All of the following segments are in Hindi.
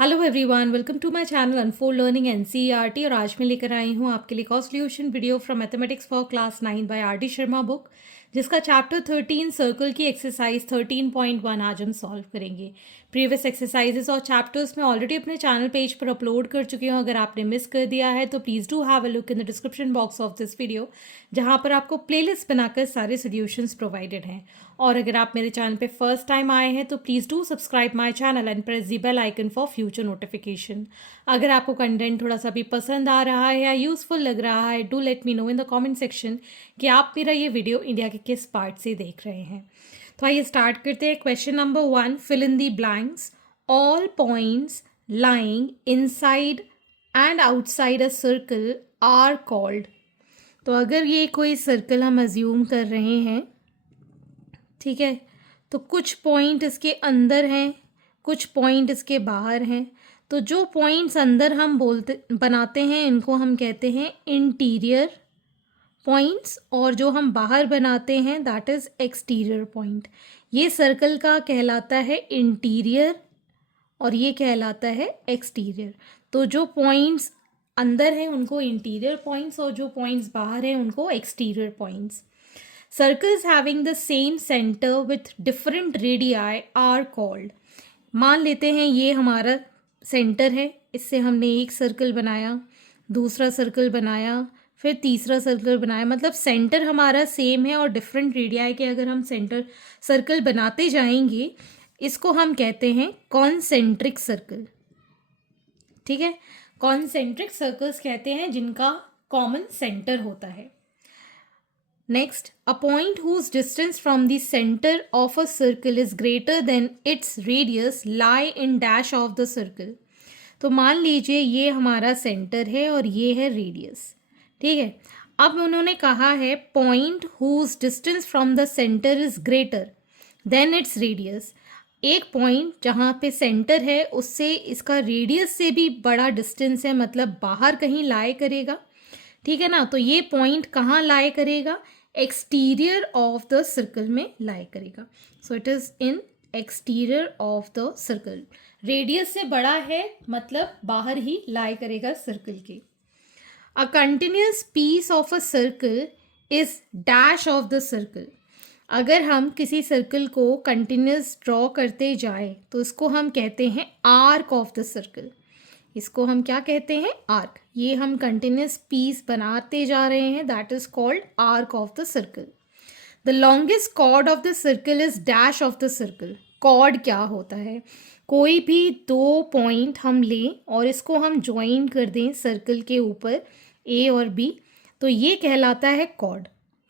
Hello everyone, welcome to my channel unfold learning NCERT. और आज मैं लेकर आई हूँ आपके लिए solution video from mathematics for class 9 by R D Sharma book, जिसका चैप्टर 13 सर्कल की एक्सरसाइज 13.1 आज हम सॉल्व करेंगे। प्रीवियस एक्सरसाइजेस और चैप्टर्स मैं ऑलरेडी अपने चैनल पेज पर अपलोड कर चुकी हूँ। अगर आपने मिस कर दिया है तो please do have a look in the description box of this video, जहाँ पर आपको प्लेलिस्ट बनाकर सारे सोल्यूशंस प्रोवाइडेड हैं। और अगर आप मेरे चैनल पे फर्स्ट टाइम आए हैं तो please do subscribe my channel and press the bell icon for future notification. अगर आपको कंटेंट थोड़ा सा भी पसंद आ रहा है या यूज़फुल लग रहा है, do let me know in the comment section कि आप मेरा ये वीडियो इंडिया के किस पार्ट से देख रहे हैं। तो आइए स्टार्ट करते हैं। Question number 1, fill in the blanks. All points lying inside and outside a circle are called. तो अगर ये कोई सर्कल हम अज्यूम कर रहे हैं, ठीक है, तो कुछ पॉइंट इसके अंदर हैं, कुछ पॉइंट इसके बाहर हैं। तो जो पॉइंट्स अंदर हम बनाते हैं इनको हम कहते हैं इंटीरियर पॉइंट्स, और जो हम बाहर बनाते हैं दैट इज़ एक्सटीरियर पॉइंट। ये सर्कल का कहलाता है इंटीरियर और ये कहलाता है एक्सटीरियर। तो जो पॉइंट्स अंदर हैं उनको इंटीरियर पॉइंट्स और जो पॉइंट्स बाहर हैं उनको exterior points. Circles having the same centre with different radii are called. मान लेते हैं ये हमारा सेंटर है, इससे हमने एक सर्कल बनाया, दूसरा सर्कल बनाया, फिर तीसरा सर्कल बनाया। मतलब सेंटर हमारा सेम है और डिफरेंट रेडियाई के अगर हम सेंटर सर्कल बनाते जाएंगे, इसको हम कहते हैं कॉन्सेंट्रिक सर्कल। ठीक है, कॉन्सेंट्रिक सर्कल्स कहते हैं जिनका कॉमन सेंटर होता है। Next, a point whose distance from the center of a circle is greater than its radius lie in dash of the circle. तो मान लीजिए ये हमारा सेंटर है और ये है रेडियस। ठीक है, अब उन्होंने कहा है point whose distance from the center is greater than its radius। एक पॉइंट जहाँ पे सेंटर है उससे इसका रेडियस से भी बड़ा डिस्टेंस है, मतलब बाहर कहीं लाई करेगा। ठीक है ना, तो ये पॉइंट कहाँ लाई करेगा? एक्सटीरियर ऑफ द सर्कल में लाई करेगा। सो it is in exterior of the circle. Radius से बड़ा है मतलब बाहर ही लाई करेगा सर्कल के। A continuous piece of a circle is dash of the circle. अगर हम किसी सर्कल को कंटिन्यूस ड्रॉ करते जाए तो इसको हम कहते हैं आर्क ऑफ द सर्कल। इसको हम क्या कहते हैं? आर्क। ये हम कंटिन्यूस पीस बनाते जा रहे हैं, that is called arc of the circle. The longest chord of the circle is dash of the circle. Chord क्या होता है? कोई भी दो पॉइंट हम लें और इसको हम ज्वाइन कर दें सर्कल के ऊपर, ए और बी, तो ये कहलाता है कॉर्ड।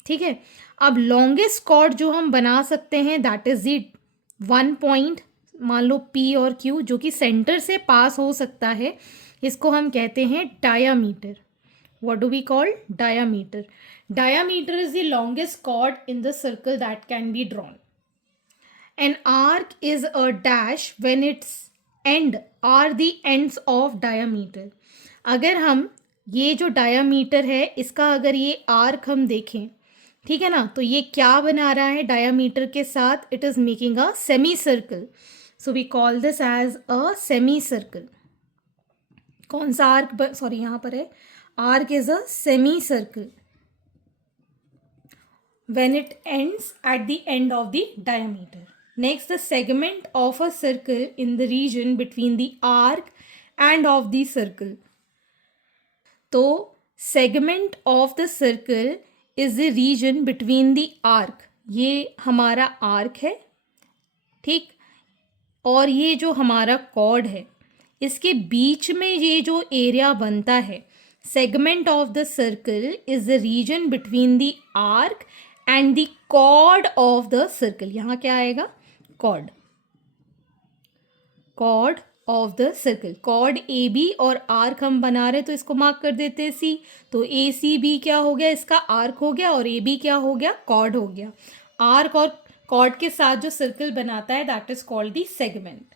ठीक है, अब लॉन्गेस्ट कॉर्ड जो हम बना सकते हैं that is the one point, मान लो पी और क्यू, जो कि सेंटर से पास हो सकता है, इसको हम कहते हैं diameter. What do we call? Diameter. Diameter is the longest chord in the circle that can be drawn. An arc is a dash when its end are the ends of diameter. अगर हम ये जो डायामीटर है इसका अगर ये आर्क हम देखें, ठीक है ना, तो ये क्या बना रहा है डायामीटर के साथ? It is making a semi circle. So we call this as a semi circle. कौन सा आर्क? सॉरी, यहाँ पर है arc is a semi circle when it ends at the end of the diameter. Next, the segment of a circle in the region between the arc and of the circle. तो segment of the circle is the region between the arc. ये हमारा आर्क है, ठीक, और ये जो हमारा कॉर्ड है, इसके बीच में ये जो एरिया बनता है, segment of the circle is the region between the arc and the chord of the circle. यहाँ क्या आएगा? Chord. Chord of the circle. Chord A B और आर्क हम बना रहे तो इसको मार्क कर देते हैं सी। तो ए सी बी क्या हो गया? इसका आर्क हो गया, और ए बी क्या हो गया? कॉर्ड हो गया। आर्क और कॉर्ड के साथ जो सर्कल बनाता है that is called the segment.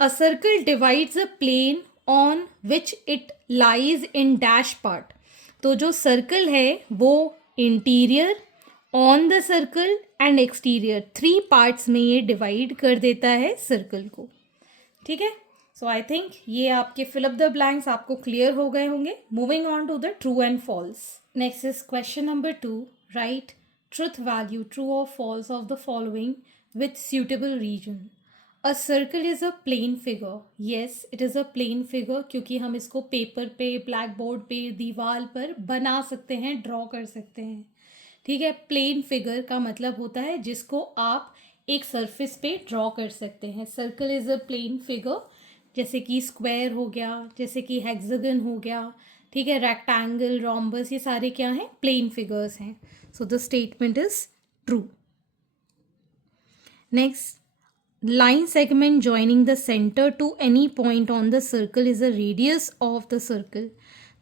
A circle divides a plane on which it lies in dash part. तो जो सर्कल है वो interior, on the circle and exterior, 3 parts में ये डिवाइड कर देता है सर्कल को। ठीक है, सो आई थिंक ये आपके फिल अप द ब्लैंक्स आपको क्लियर हो गए होंगे. Moving on to the true and false. Next is question number 2. Write truth value, true or false of the following with suitable region. A circle is a plane figure. Yes, it is a plane figure क्योंकि हम इसको पेपर पे, ब्लैक बोर्ड पे, दीवार पर बना सकते हैं, ड्रॉ कर सकते हैं. ठीक है. प्लेन फिगर का मतलब होता है जिसको आप एक सरफेस पे ड्रॉ कर सकते हैं. Circle is a plane figure. जैसे कि स्क्वायर हो गया, जैसे कि हेक्सागन हो गया, ठीक है, रेक्टेंगल, रोम्बस, ये सारे क्या हैं? प्लेन फिगर्स हैं. सो the statement is true. Next, line segment joining the center to any point on the circle is a radius of the circle.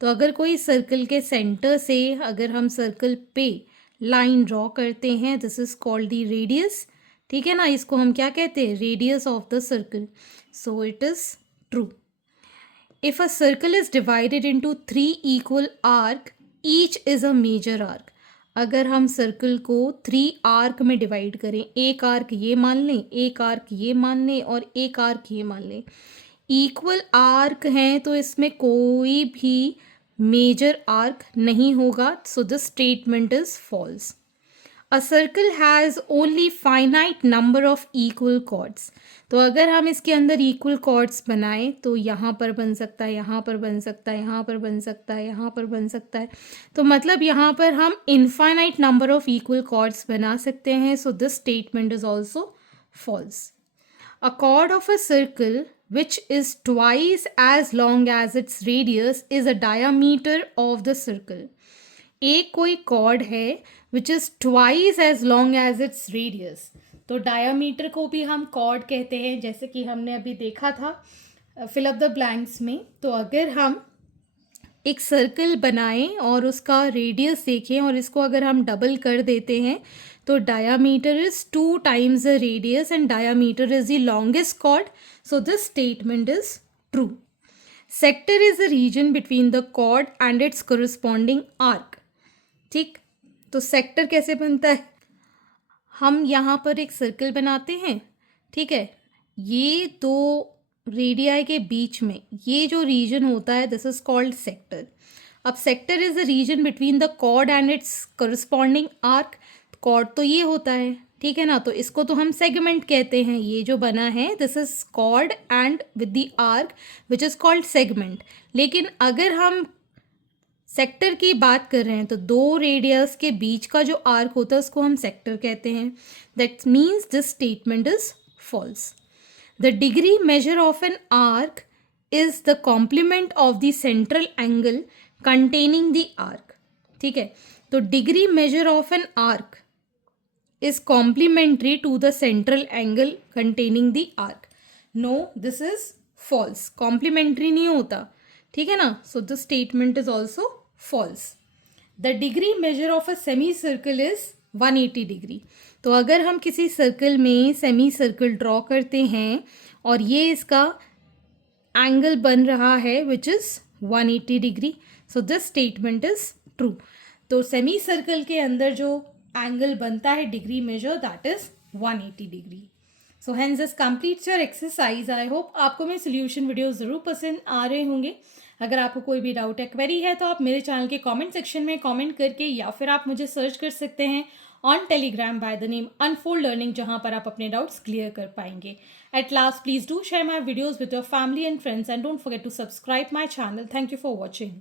तो अगर कोई सर्कल के सेंटर से अगर हम सर्कल पे लाइन ड्रॉ करते हैं, this is called the radius. ठीक है ना, इसको हम क्या कहते हैं? Radius of the circle. So it is true. If a circle is divided into 3 equal arc, each is a major arc. अगर हम सर्कल को 3 आर्क में डिवाइड करें, एक आर्क ये मान लें, एक आर्क ये मान लें और एक आर्क ये मान लें, इक्वल आर्क हैं तो इसमें कोई भी मेजर आर्क नहीं होगा. So the statement is false. A circle has only finite number of equal chords. तो अगर हम इसके अंदर इक्वल कॉर्ड्स बनाएं तो यहाँ पर बन सकता है, यहाँ पर बन सकता है, यहाँ पर बन सकता है, यहाँ पर बन सकता है. तो मतलब यहाँ पर हम infinite number of equal chords बना सकते हैं. So this statement is also false. A chord of a circle which is twice as long as its radius is a diameter of the circle. एक कोई कॉर्ड है which is twice as long as its radius. तो डायामीटर को भी हम कॉर्ड कहते हैं, जैसे कि हमने अभी देखा था फिल अप द ब्लैंक्स में. तो अगर हम एक सर्कल बनाएं और उसका रेडियस देखें और इसको अगर हम डबल कर देते हैं तो diameter is 2 times the radius and diameter is the longest chord. So this statement is true. Sector is the region between the chord and its corresponding arc. ठीक, तो सेक्टर कैसे बनता है? हम यहाँ पर एक सर्कल बनाते हैं, ठीक है, ये दो रेडियाई के बीच में ये जो रीजन होता है दिस इज कॉल्ड सेक्टर. अब sector is the region between the chord and its corresponding arc. Chord तो ये होता है, ठीक है ना, तो इसको तो हम सेगमेंट कहते हैं. ये जो बना है this is chord and with the arc which is called segment. लेकिन अगर हम सेक्टर की बात कर रहे हैं तो दो रेडियस के बीच का जो आर्क होता है उसको हम सेक्टर कहते हैं. That means this statement is false. The degree measure of an arc is the complement of the central angle containing the arc. ठीक है, तो degree measure of an arc is complementary to the central angle containing the arc. No, this is false. Complementary नहीं होता, ठीक है ना. So the statement is also false. The degree measure of a semi circle is 180 degree. तो अगर हम किसी सर्कल में सेमी सर्कल ड्रॉ करते हैं और ये इसका एंगल बन रहा है which is 180 degree. So this statement is true. तो सेमी सर्कल के अंदर जो एंगल बनता है degree measure that is 180 degree. So hence this completes your exercise. I hope आपको मेरे सोल्यूशन वीडियो ज़रूर पसंद आ रहे होंगे. अगर आपको कोई भी डाउट या क्वेरी है तो आप मेरे चैनल के कमेंट सेक्शन में कमेंट करके या फिर आप मुझे सर्च कर सकते हैं on Telegram by the name unfold learning, जहां पर आप अपने डाउट्स क्लियर कर पाएंगे. At last, please do share my videos with your family and friends and don't forget to subscribe my channel. Thank you for watching.